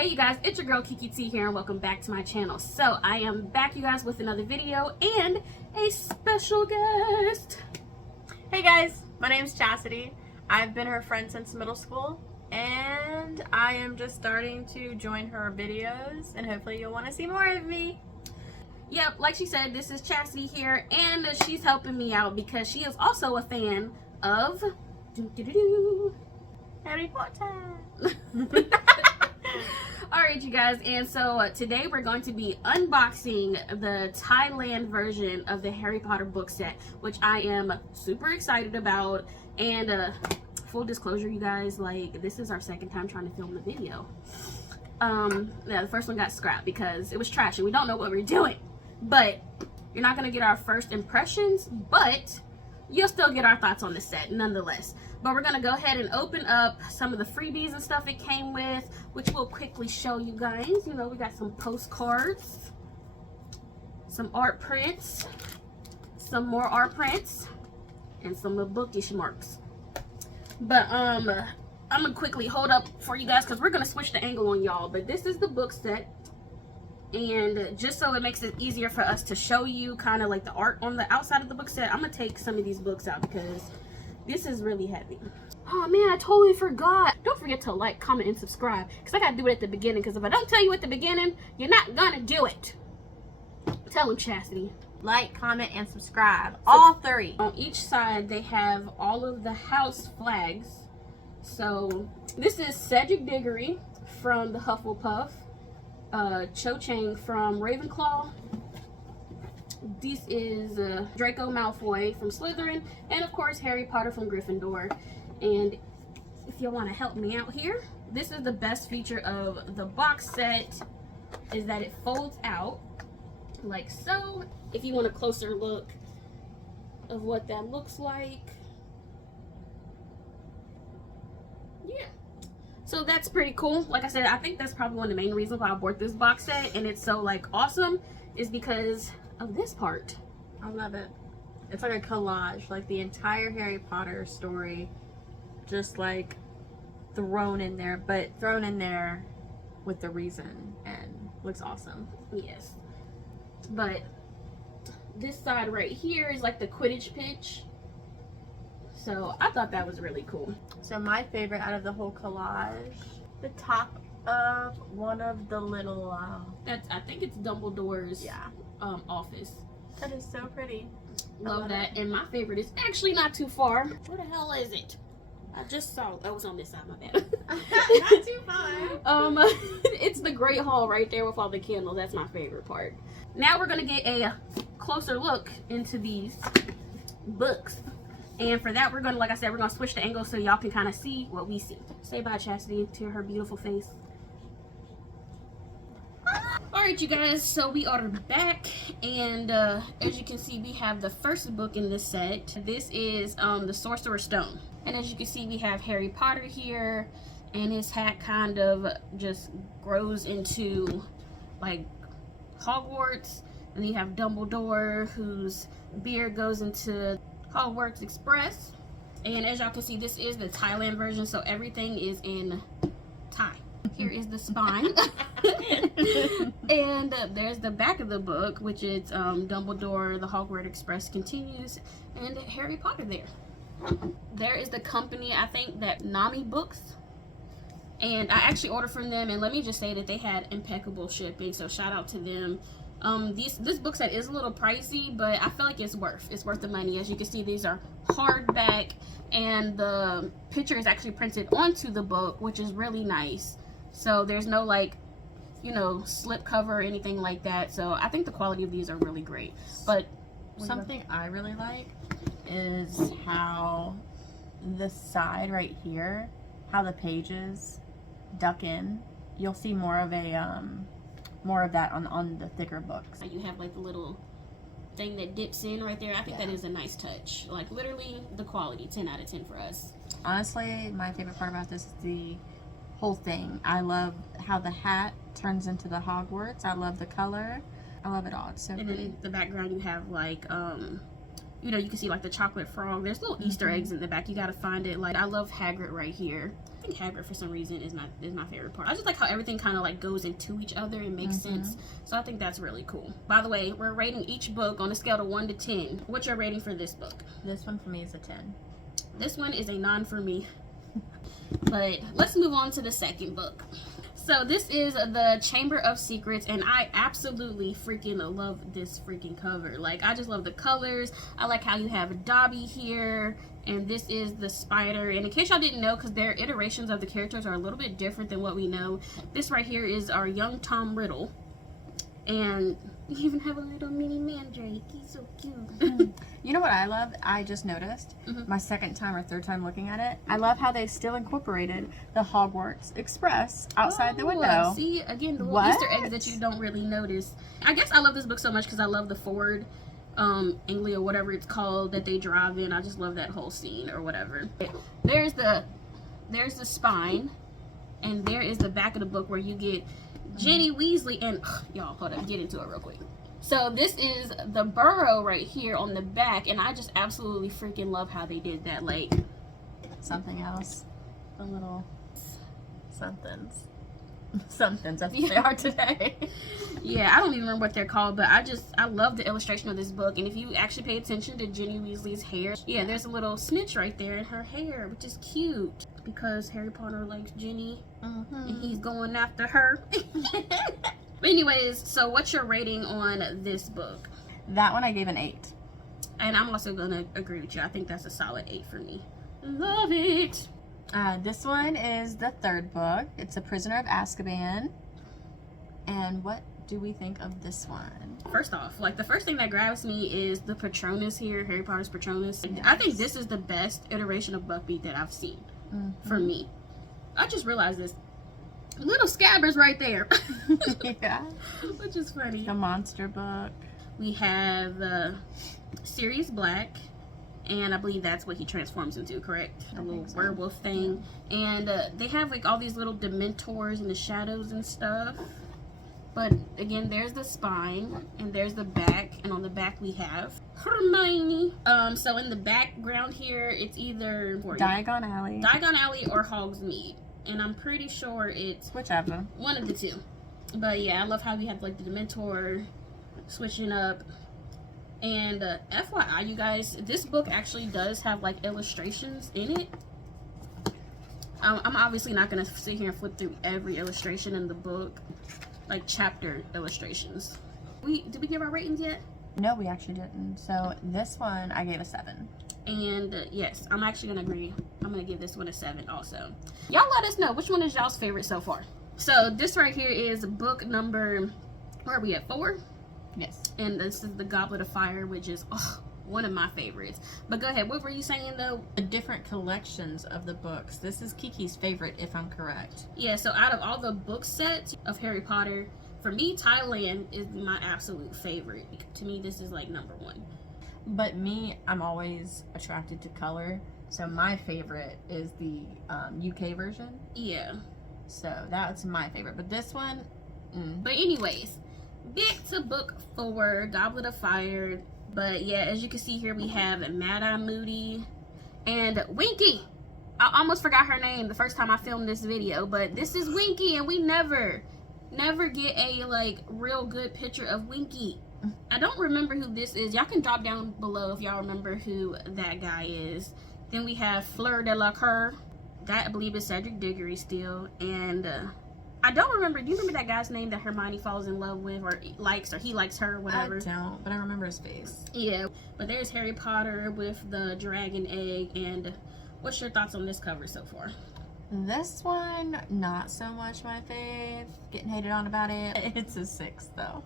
Hey you guys, it's your girl Kiki T here and welcome back to my channel. So I am back you guys with another video and a special guest. Hey guys, my name's Chasity. I've been her friend since middle school and I am just starting to join her videos and hopefully you'll want to see more of me. Yep, like she said, this is Chasity here and she's helping me out because she is also a fan of Harry Potter. Alright you guys, and so today we're going to be unboxing the Thailand version of the Harry Potter book set, which I am super excited about. And full disclosure you guys, like, this is our second time trying to film the video. Yeah, the first one got scrapped because it was trash and we don't know what we're doing. But you're not going to get our first impressions, but you'll still get our thoughts on the set nonetheless. But we're going to go ahead and open up some of the freebies and stuff it came with, which we'll quickly show you guys. You know, we got some postcards, some art prints, some more art prints, and some bookish marks. But I'm going to quickly hold up for you guys because we're going to switch the angle on y'all. But this is the book set. And just so it makes it easier for us to show you kind of like the art on the outside of the book set, I'm going to take some of these books out because this is really heavy. Oh man, I totally forgot. Don't forget to like, comment, and subscribe because I got to do it at the beginning, because if I don't tell you at the beginning, you're not going to do it. Tell them, Chastity. Like, comment, and subscribe. All three. On each side, they have all of the house flags. So this is Cedric Diggory from the Hufflepuff. Cho Chang from Ravenclaw. This is Draco Malfoy from Slytherin, and of course Harry Potter from Gryffindor. And if you want to help me out here, this is the best feature of the box set, is that it folds out like so. If you want a closer look of what that looks like, yeah. So that's pretty cool. Like I said, I think that's probably one of the main reasons why I bought this box set and it's so like awesome, is because of this part. I love it. It's like a collage, like the entire Harry Potter story just like thrown in there, but thrown in there with the reason, and looks awesome. Yes. But this side right here is like the Quidditch pitch. So I thought that was really cool. So my favorite out of the whole collage, the top of one of the little I think it's Dumbledore's office. That is so pretty. Love that. And my favorite is actually not too far. Where the hell is it? I just saw it. That was on this side, my bad. Not too far. It's the Great Hall right there with all the candles. That's my favorite part. Now we're gonna get a closer look into these books. And for that, we're gonna, like I said, we're gonna switch the angle so y'all can kind of see what we see. Say bye, Chastity, to her beautiful face. Alright, you guys, so we are back, and as you can see, we have the first book in this set. This is the Sorcerer Stone. And as you can see, we have Harry Potter here, and his hat kind of just grows into like Hogwarts. And you have Dumbledore, whose beard goes into Hogwarts Express. And as y'all can see, this is the Thailand version, so everything is in Thai. Here is the spine. And there's the back of the book, which is Dumbledore, the Hogwarts Express continues, and Harry Potter there. There is the company, I think, that Nami Books. And I actually ordered from them, and let me just say that they had impeccable shipping, so shout out to them. This book set is a little pricey, but I feel like it's worth the money. As you can see, these are hardback, and the picture is actually printed onto the book, which is really nice. So there's no, like, you know, slip cover or anything like that. So I think the quality of these are really great. But something I really like is how the side right here, how the pages duck in. You'll see more of that on the thicker books. You have like the little thing that dips in right there. I think that is a nice touch. Like, literally the quality, 10 out of 10 for us. Honestly, my favorite part about this is the whole thing. I love how the hat turns into the Hogwarts. I love the color. I love it all. It's so pretty. In the background you have like you know, you can see like the chocolate frog. There's little Easter eggs in the back. You gotta find it. Like, I love Hagrid right here. I think Hagrid for some reason is my favorite part. I just like how everything kind of like goes into each other and makes sense. So I think that's really cool. By the way, we're rating each book on a scale of 1 to 10. What's your rating for this book? This one for me is a 10. This one is a 9 for me. But let's move on to the second book. So this is the Chamber of Secrets, and I absolutely freaking love this freaking cover. Like, I just love the colors. I like how you have Dobby here, and this is the spider. And in case y'all didn't know, because their iterations of the characters are a little bit different than what we know, this right here is our young Tom Riddle. And you even have a little mini mandrake. He's so cute. You know what I love? I just noticed my second time or third time looking at it. I love how they still incorporated the Hogwarts Express outside the window. See, again, the little Easter eggs that you don't really notice. I guess I love this book so much because I love the Ford Anglia, or whatever it's called, that they drive in. I just love that whole scene or whatever. There's the spine, and there is the back of the book where you get Ginny Weasley and y'all, hold up, get into it real quick. So this is the burrow right here on the back, and I just absolutely freaking love how they did that. Like, something else, the little somethings, that's what they are today. Yeah, I don't even remember what they're called, but I love the illustration of this book. And if you actually pay attention to Ginny Weasley's hair, yeah, there's a little snitch right there in her hair, which is cute because Harry Potter likes Ginny, and he's going after her. But anyways, so what's your rating on this book? That one I gave an 8. And I'm also gonna agree with you. I think that's a solid 8 for me. Love it. This one is the third book. It's a Prisoner of Azkaban. And what do we think of this one? First off, like, the first thing that grabs me is the Patronus here, Harry Potter's Patronus. Yes. I think this is the best iteration of Buckbeak that I've seen for me. I just realized this. Little Scabbers right there. Yeah. Which is funny. The monster book. We have Sirius Black, and I believe that's what he transforms into, correct? A little werewolf thing. And they have like all these little Dementors in the shadows and stuff. But again, there's the spine, and there's the back, and on the back we have Hermione. So in the background here, it's either Diagon Alley or Hogsmeade. And I'm pretty sure it's whichever. One of the two. But yeah, I love how we have like the Dementor switching up. And FYI, you guys, this book actually does have like illustrations in it. I'm obviously not going to sit here and flip through every illustration in the book. Like chapter illustrations. Did we give our ratings yet? No, we actually didn't. So this one I gave a 7. And yes, I'm actually gonna agree. I'm gonna give this one a 7 also. Y'all let us know which one is y'all's favorite so far. So this right here is book number, where are we at, 4? Yes. And this is the Goblet of Fire, which is one of my favorites. But go ahead, what were you saying though? The different collections of the books. This is Kiki's favorite, if I'm correct. Yeah, so out of all the book sets of Harry Potter, for me, Thailand is my absolute favorite. To me, this is like number 1. But me, I'm always attracted to color. So my favorite is the UK version. Yeah. So that's my favorite. But this one, But anyways, back to book 4, Goblet of Fire. But yeah, as you can see here, we have Mad-Eye Moody and Winky. I almost forgot her name the first time I filmed this video, but this is Winky, and we never get a like real good picture of Winky. I don't remember who this is. Y'all can drop down below if y'all remember who that guy is. Then we have Fleur de la Cour. That, I believe, is Cedric Diggory still. And I don't remember. Do you remember that guy's name that Hermione falls in love with, or he likes her, or whatever? I don't, but I remember his face. Yeah. But there's Harry Potter with the dragon egg. And what's your thoughts on this cover so far? This one, not so much my fave. Getting hated on about it. It's a 6 though.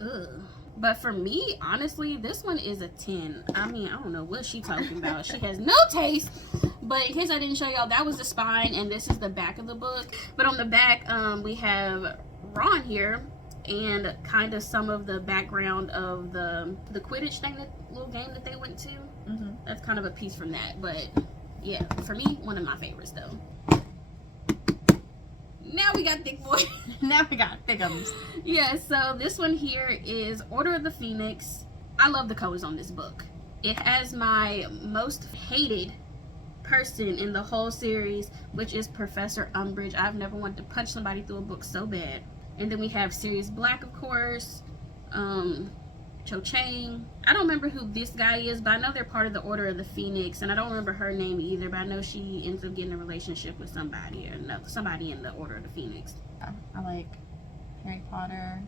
Ugh. But for me, honestly, this one is a 10. I mean, I don't know what she's talking about. She has no taste. But in case I didn't show y'all, that was the spine, and this is the back of the book. But on the back, we have Ron here, and kind of some of the background of the Quidditch thing, that little game that they went to. That's kind of a piece from that. But yeah, for me, one of my favorites though. Now we got thick boy. Now we got thickums. Yeah, so this one here is Order of the Phoenix. I love the colors on this book. It has my most hated person in the whole series, which is Professor Umbridge. I've never wanted to punch somebody through a book so bad. And then we have Sirius Black, of course, Cho Chang. I don't remember who this guy is, but I know they're part of the Order of the Phoenix, and I don't remember her name either, but I know she ends up getting a relationship with somebody, or somebody in the Order of the Phoenix. I like Harry Potter.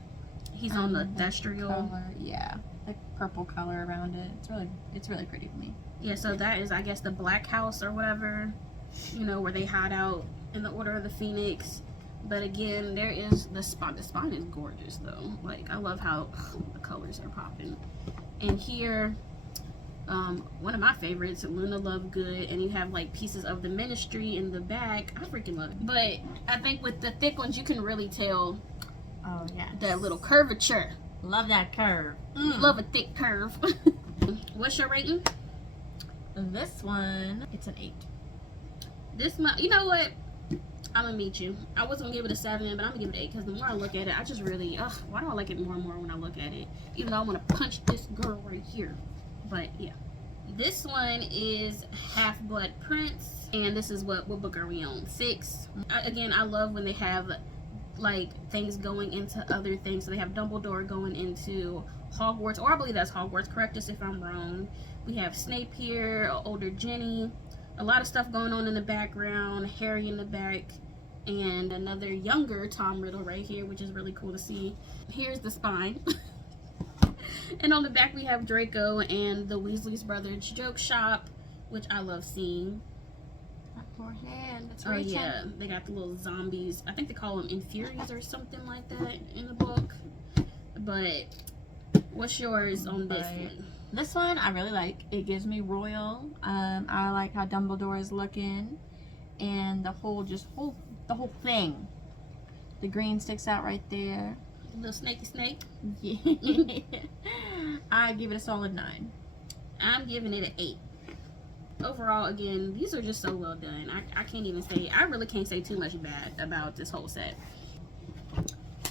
He's on the Destrial. Color, yeah, like purple color around it. It's really pretty to me. Yeah, so that is, I guess, the Black House or whatever, you know, where they hide out in the Order of the Phoenix. But again, there is the spine. The spine is gorgeous, though. Like, I love how the colors are popping. And here, one of my favorites, Luna Lovegood, and you have like pieces of the Ministry in the back. I freaking love it. But I think with the thick ones, you can really tell. Oh yeah. That little curvature. Love that curve. Love a thick curve. What's your rating? This one, it's an 8. This month, you know what? I'm gonna meet you. I was gonna give it a 7, but I'm gonna give it an 8 because the more I look at it, I just really, why do I like it more and more when I look at it? Even though I want to punch this girl right here. But yeah. This one is Half-Blood Prince, and this is what book are we on? 6. Again, I love when they have like things going into other things. So they have Dumbledore going into Hogwarts, or I believe that's Hogwarts, correct us if I'm wrong. We have Snape here, older Ginny, a lot of stuff going on in the background, Harry in the back, and another younger Tom Riddle right here, which is really cool to see. Here's the spine. And on the back we have Draco and the Weasley's Brothers joke shop, which I love seeing. Poor hand. It's reaching. Yeah, they got the little zombies. I think they call them Infuries or something like that in the book. But what's yours on this one? This one I really like. It gives me royal. I like how Dumbledore is looking, and the whole thing. The green sticks out right there. Little snaky snake. Yeah. I give it a solid 9. I'm giving it an 8. Overall, again, these are just so well done. I can't even say, I really can't say too much bad about this whole set.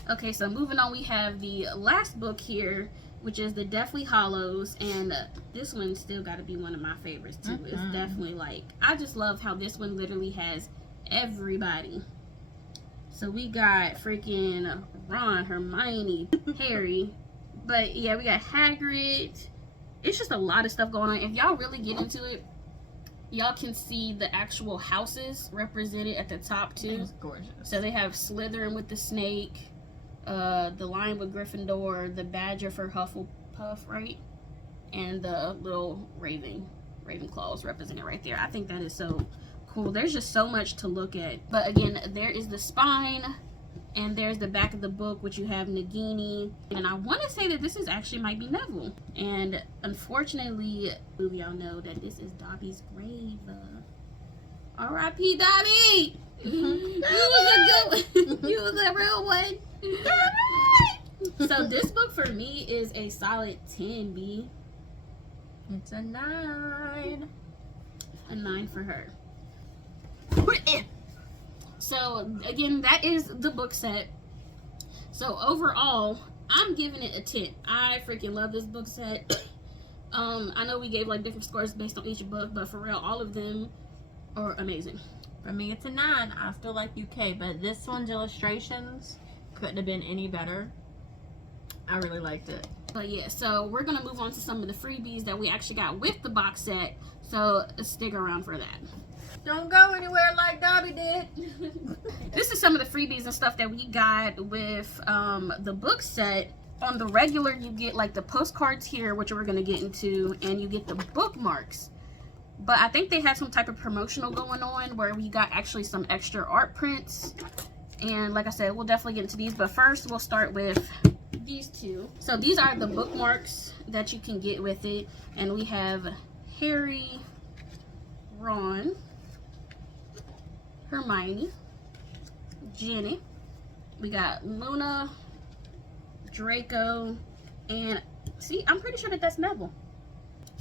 Okay, so moving on, we have the last book here, which is the Deathly Hallows, and this one's still got to be one of my favorites too. It's definitely like, I just love how this one literally has everybody. So we got freaking Ron, Hermione, Harry, but yeah, we got Hagrid. It's just a lot of stuff going on. If y'all really get into it, y'all can see the actual houses represented at the top too. It's gorgeous. So they have Slytherin with the snake, the lion with Gryffindor, the badger for Hufflepuff, right? And the little Ravenclaws represented right there. I think that is so cool. There's just so much to look at. But again, there is the spine, and there's the back of the book, which you have Nagini. And I want to say that this is actually might be Neville. And unfortunately, y'all know that this is Dobby's grave. R.I.P. Dobby! You was a good one. You was a real one. So this book for me is a solid 10, B. It's a 9. A 9 for her. So again, that is the book set. So overall, I'm giving it a 10. I freaking love this book set. I know we gave like different scores based on each book, but for real, all of them are amazing. For me, it's a 9. I still like UK, but this one's illustrations couldn't have been any better. I really liked it. But yeah, so we're gonna move on to some of the freebies that we actually got with the box set. So stick around for that. Don't go anywhere like Dobby did. This is some of the freebies and stuff that we got with the book set. On the regular, you get like the postcards here, which we're gonna get into, and you get the bookmarks. But I think they had some type of promotional going on where we got actually some extra art prints. And like I said, we'll definitely get into these. But first, we'll start with these two. So these are the bookmarks that you can get with it. And we have Harry, Ron, Hermione, Ginny. We got Luna, Draco, and see, I'm pretty sure that that's Neville.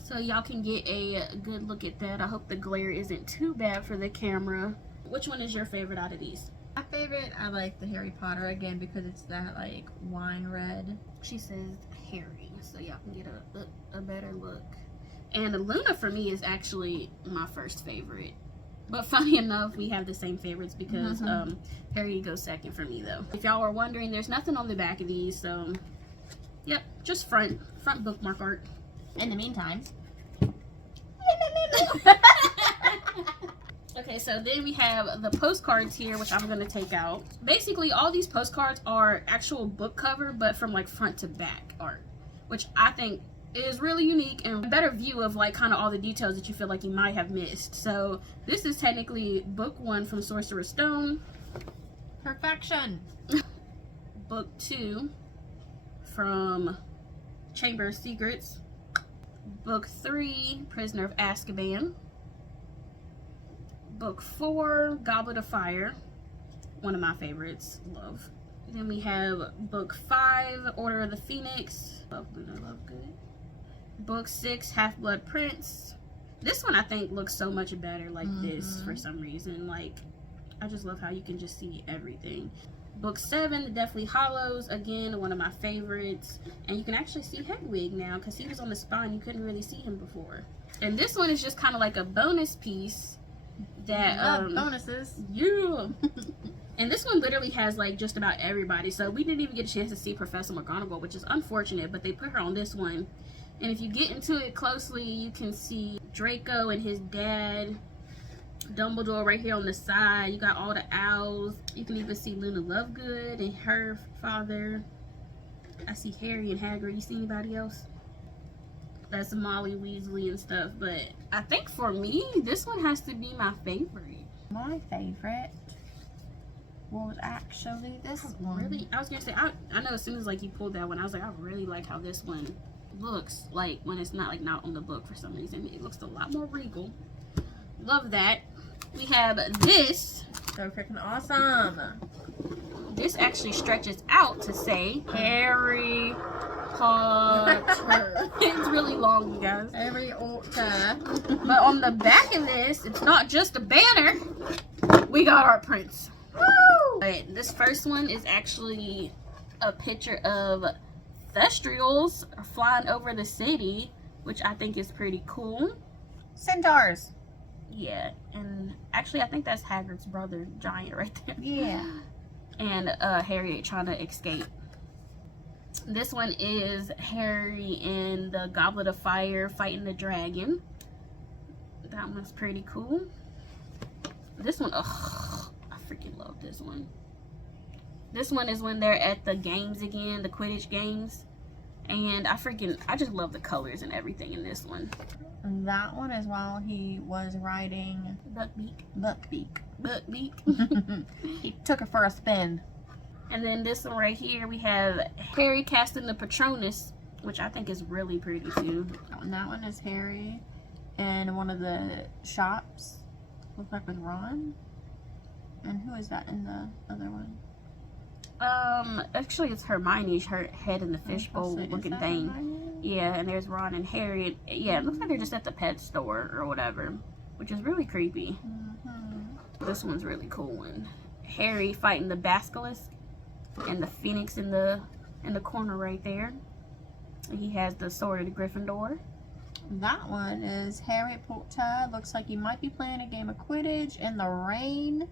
So y'all can get a good look at that. I hope the glare isn't too bad for the camera. Which one is your favorite out of these? My favorite, I like the Harry Potter again because it's that like wine red. She says Harry, so y'all can get a better look. And Luna for me is actually my first favorite. But funny enough, we have the same favorites because Harry goes second for me though. If y'all are wondering, there's nothing on the back of these, so yep, just front bookmark art. In the meantime. Okay, so then we have the postcards here, which I'm going to take out. Basically, all these postcards are actual book cover, but from like front to back art, which I think is really unique and a better view of like kind of all the details that you feel like you might have missed. So this is technically book 1 from Sorcerer Stone. Perfection. Book 2 from Chamber of Secrets. Book 3, Prisoner of Azkaban. Book 4, Goblet of Fire. One of my favorites. Love. Then we have Book 5, Order of the Phoenix. Love Luna Lovegood. Book 6, Half-Blood Prince. This one I think looks so much better like this for some reason. Like, I just love how you can just see everything. Book 7, Deathly Hallows. Again, one of my favorites. And you can actually see Hedwig now because he was on the spine. You couldn't really see him before. And this one is just kind of like a bonus piece that bonuses. Yeah. And this one literally has like just about everybody. So we didn't even get a chance to see Professor McGonagall, which is unfortunate, but they put her on this one. And if you get into it closely, you can see Draco and his dad, Dumbledore right here on the side. You got all the owls. You can even see Luna Lovegood and her father. I see Harry and Hagrid. You see anybody else? That's Molly Weasley and stuff. But I think for me, this one has to be my favorite. My favorite was actually this one. Really? I was gonna say, I know as soon as like you pulled that one, I was like, I really like how this one looks like when it's not like not on the book for some reason. It looks a lot more regal. Love that. We have this. So freaking awesome. This actually stretches out to say Harry Potter. It's really long, you guys. Harry Potter. But on the back of this, it's not just a banner. We got our prints. Woo! But this first one is actually a picture of Thestrals flying over the city, which I think is pretty cool. Centaurs. Yeah, and actually I think that's Hagrid's brother, Giant, right there. Yeah. And Harriet trying to escape. This one is Harry in the Goblet of Fire fighting the dragon. That one's pretty cool. This one, ugh, I freaking love this one. This one is when they're at the games again, the Quidditch games. And I just love the colors and everything in this one. That one is while he was riding Buckbeak. He took her for a spin. And then this one right here, we have Harry casting the Patronus, which I think is really pretty too. And that one is Harry in one of the shops. Looks like with Ron. And who is that in the other one? Actually it's Hermione's her head in the fishbowl looking thing. Hermione? Yeah, and there's Ron and Harry. Yeah, it looks like they're just at the pet store or whatever, which is really creepy. This one's really cool. And Harry fighting the basilisk and the phoenix in the corner right there. And he has the sword of the Gryffindor. That one is Harry Potter. Looks like he might be playing a game of Quidditch in the rain.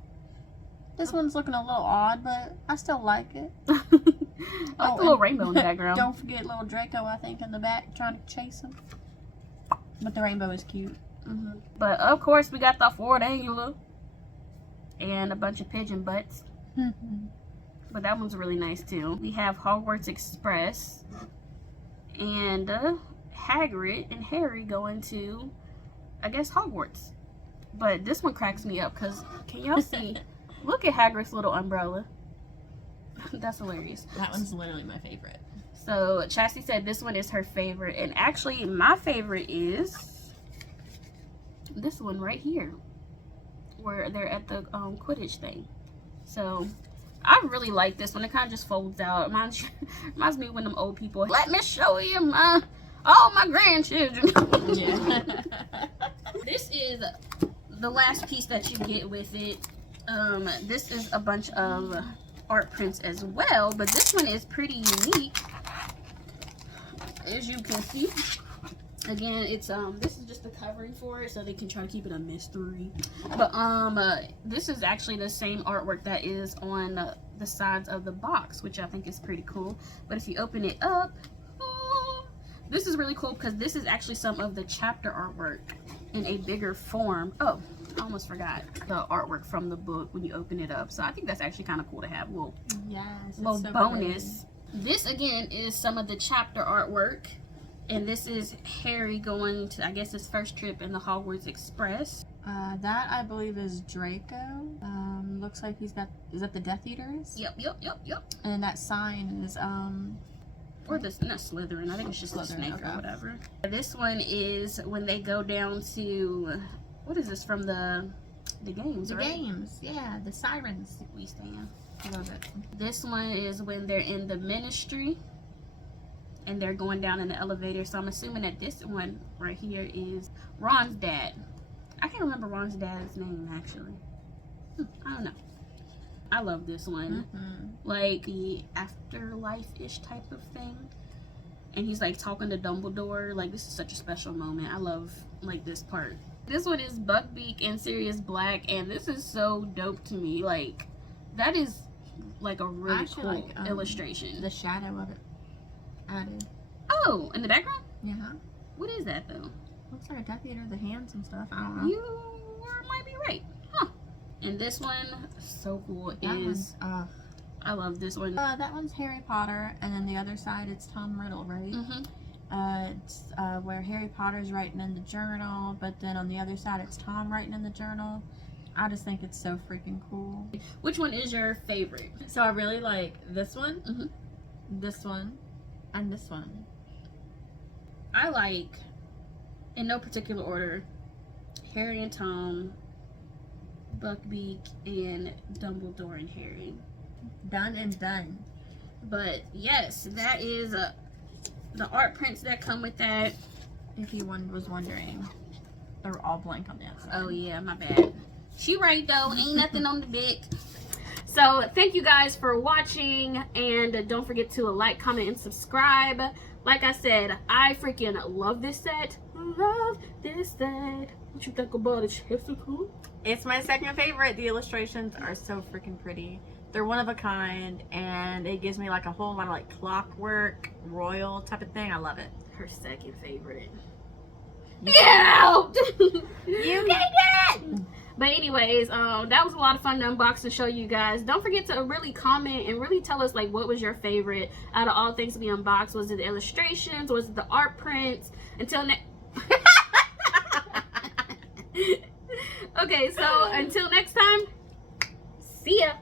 This one's looking a little odd, but I still like it. I like the little rainbow in the background. Don't forget little Draco, I think, in the back trying to chase him. But the rainbow is cute. But of course, we got the Ford Angela and a bunch of pigeon butts. But that one's really nice too. We have Hogwarts Express and Hagrid and Harry going to, I guess, Hogwarts. But this one cracks me up because can y'all see? Look at Hagrid's little umbrella. That's hilarious. That one's literally my favorite. So Chasity said this one is her favorite, and actually my favorite is this one right here, where they're at the Quidditch thing. So I really like this one. It kind of just folds out. Reminds me of when them old people, let me show you all my grandchildren. Yeah. This is the last piece that you get with it. This is a bunch of art prints as well, but this one is pretty unique, as you can see. Again, it's this is just the covering for it, so they can try to keep it a mystery. But this is actually the same artwork that is on the sides of the box, which I think is pretty cool. But if you open it up, this is really cool because this is actually some of the chapter artwork in a bigger form. Oh, I almost forgot the artwork from the book when you open it up. So I think that's actually kind of cool to have a little, little so bonus. Pretty. This again is some of the chapter artwork. And this is Harry going to, I guess, his first trip in the Hogwarts Express. That I believe is Draco. Looks like he's got, is that the Death Eaters? Yep. And that sign is, or this, not Slytherin, I think it's just a snake or whatever. This one is when they go down to, what is this, from the games, right? The games, yeah, the sirens. We stand. I love it. This one is when they're in the ministry. And they're going down in the elevator. So I'm assuming that this one right here is Ron's dad. I can't remember Ron's dad's name, actually. I don't know. I love this one. Like the afterlife-ish type of thing. And he's like talking to Dumbledore. Like, this is such a special moment. I love like this part. This one is Buckbeak and Sirius Black. And this is so dope to me. Like, that is like a really cool illustration. The shadow of it. Added. Oh, in the background? Yeah. What is that though? Looks like a Death Eater, the hands and stuff. I don't know. You might be right. Huh. And this one, so cool, is I love this one. That one's Harry Potter, and then the other side it's Tom Riddle, right? It's where Harry Potter's writing in the journal, but then on the other side it's Tom writing in the journal. I just think it's so freaking cool. Which one is your favorite? So I really like this one, this one, and this one. I like, in no particular order, Harry and Tom, Buckbeak, and Dumbledore and Harry. Done and done. But yes, that is the art prints that come with that. If you was wondering, they're all blank on the outside. Oh yeah, my bad. She right though, ain't nothing on the back. So thank you guys for watching, and don't forget to like, comment, and subscribe. Like I said, I freaking love this set. Love this set. What you think about it, Chasity? It's my second favorite. The illustrations are so freaking pretty. They're one of a kind, and it gives me like a whole lot of like clockwork, royal type of thing. I love it. Her second favorite. Yeah! You can't get it! But anyways, that was a lot of fun to unbox and show you guys. Don't forget to really comment and really tell us like what was your favorite out of all things we unboxed. Was it the illustrations? Was it the art prints? Until next okay, so until next time, see ya.